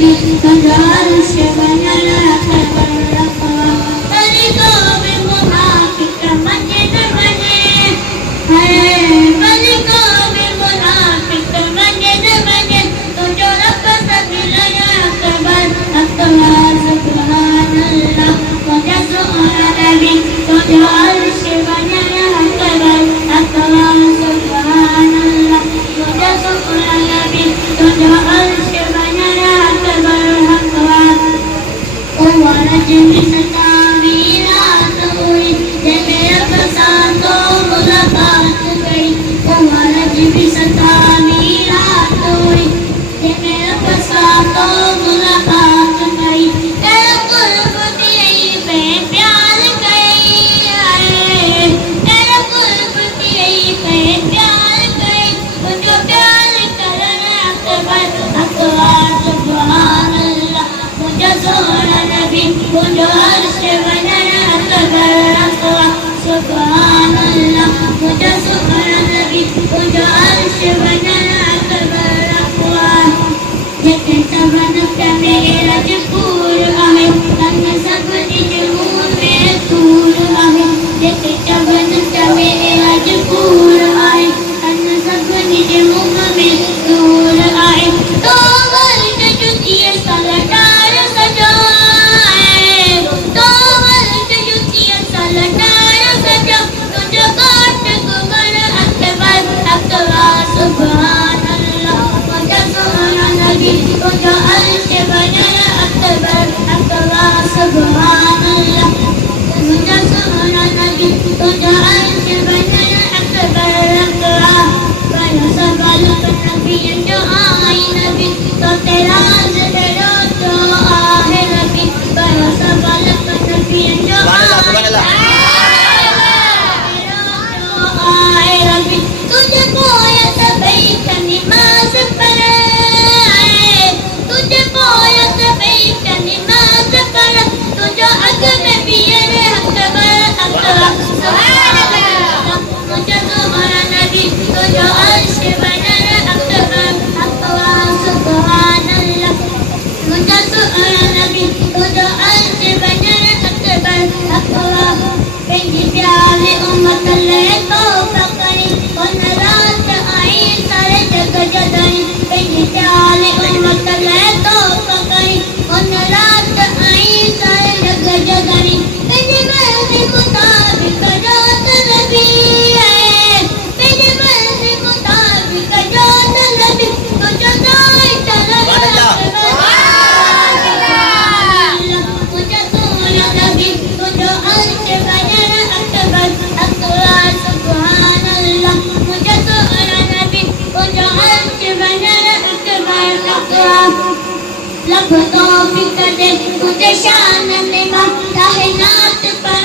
नबी तुझा अर्श बना तबरकवा तरीकों में मुनाफिक मस्जिद बने है तरीकों में मुनाफिक मस्जिद बने तुझो रब सबिलया अकबर अकवा सुभान अल्लाह तुझा सोना नबी तुझा अर्श बना तबरकवा अकवा सुभान अल्लाह तुझा सोना नबी तुझा अर्श बना तबरकवा ओ रजनी सतावी रात हुई जब मेरा बसातो मुलाकात गई ओ रजनी सतावी रात हुई जब मेरा बसातो मुलाकात गई तेरा कुर्ब तेरी पे प्यार गई तेरा कुर्ब तेरी पे प्यार गई तुझो प्यार करना अकबर अकवा सुभान अल्लाह तुझा सोना नबी तुझो अर्श बना तबरकवा सुभान अल्लाह तुझा सोना नबी तुझो अर्श बना तबरकवा जैसे सबन पे मेरा जपूर आहे तन सब निज मुँह में तूर आहे जैसे सबन पे मेरा जपूर आहे तन सब निज मुँह में तूर आहे तो वर्ग जुतिए सलटार सजाए तो वर्ग जुतिए सलटार सजा तुझो काट कुमर अकबर अकवा सुभान अल्लाह तुझा सोना नबी तुझो अर्श बना अकबर अकवा सुभान अल्लाह तुझा सोना नबी तुझो अर्श बना अकबर अकवा बना सबल नबी जो आई नबी तो तेरा ज़िक्र जो आहे नबी बना सबल नबी जो आए नबी तुझे कोई सबई नमाज पढ़े तुझे कोई सबई नमाज पढ़े तुझो अग में पियर अकबर अकवा सुभान अल्लाह तुझो सोना नबी तुझो अर्श बना अकबर अकवा सुभान अल्लाह तुझो सोना नबी तुझो अर्श बना अकबर अकवा पंहिंजी प्यारी उम्मत लाइ तौबा कई उन रात आई सारे जग जदाई पंहिंजी प्यारी उम्मत लाइ तौबा कई उन रात आई सारे जग जदाई पंहिंजी मर्ज़ी मुताबिक़ जो तलबी है पंहिंजी मर्ज़ी मुताबिक़ जो तलबी तुझो दाई तलब तुझो सोना नबी तुझो अर्श बना अकबर अकवा सुभान अल्लाह तुझो सोना नबी तुझो अर्श बना अकबर अकवा लब तौफीक दे तुझे शान में ताहे नात पर